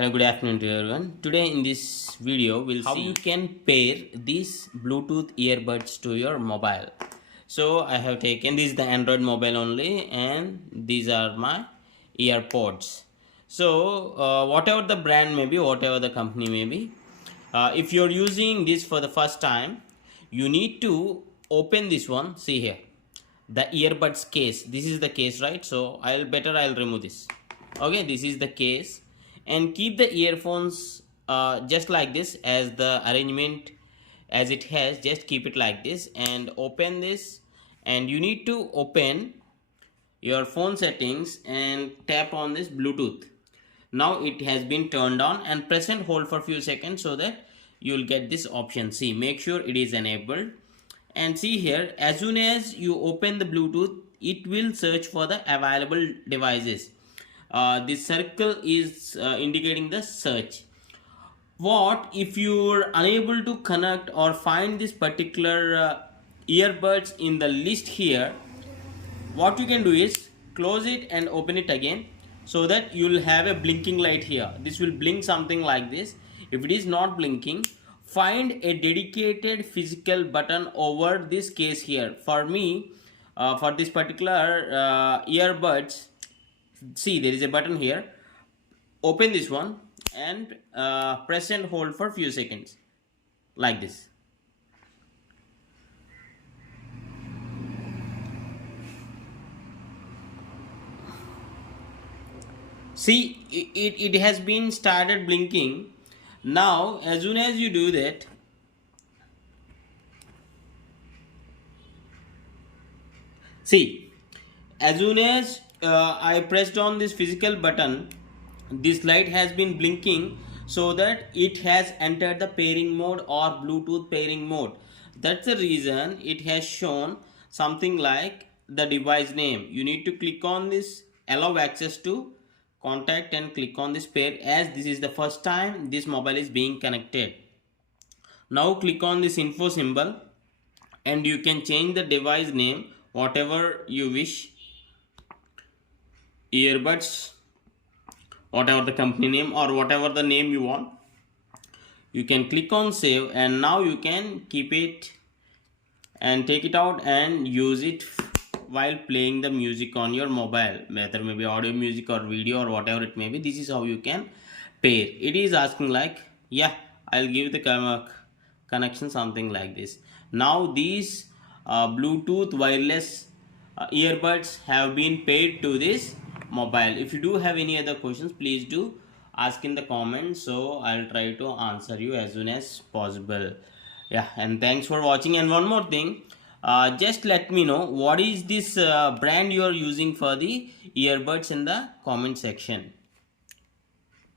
Hello, good afternoon to everyone. Today in this video we'll see how you can pair these Bluetooth earbuds to your mobile. So I have taken this is the Android mobile only, and these are my earpods. So whatever the brand may be, whatever the company may be, if you're using this for the first time, you need to open this one. See here, the earbuds case. This is the case, right? So I'll remove this. Okay, this is the case, and keep the earphones just like this, as the arrangement as it has. Just keep it like this and open this, and you need to open your phone settings and tap on this Bluetooth. Now it has been turned on, and press and hold for few seconds so that you'll get this option. See, make sure it is enabled, and see here, as soon as you open the Bluetooth, it will search for the available devices. This circle is indicating the search. What if you're unable to connect or find this particular earbuds in the list here? What you can do is close it and open it again, so that you'll have a blinking light here. This will blink something like this. If it is not blinking, find a dedicated physical button over this case here. For me, for this particular earbuds, see, there is a button here. Open this one and press and hold for few seconds like this. See, it has been started blinking. Now as soon as you do that, see, as soon as I pressed on this physical button, this light has been blinking, so that it has entered the pairing mode or Bluetooth pairing mode. That's the reason it has shown something like the device name. You need to click on this allow access to contact and click on this pair, as this is the first time this mobile is being connected. Now click on this info symbol, and you can change the device name whatever you wish. Earbuds, whatever the company name or whatever the name you want. You can click on save, and now you can keep it and take it out and use it while playing the music on your mobile, whether maybe audio music or video or whatever it may be. This is how you can pair. It is asking like, yeah, I'll give the connection something like this. Now these Bluetooth wireless earbuds have been paired to this mobile. If you do have any other questions, please do ask in the comments, so I'll try to answer you as soon as possible. Yeah, and thanks for watching. And one more thing, just let me know what is this brand you are using for the earbuds in the comment section.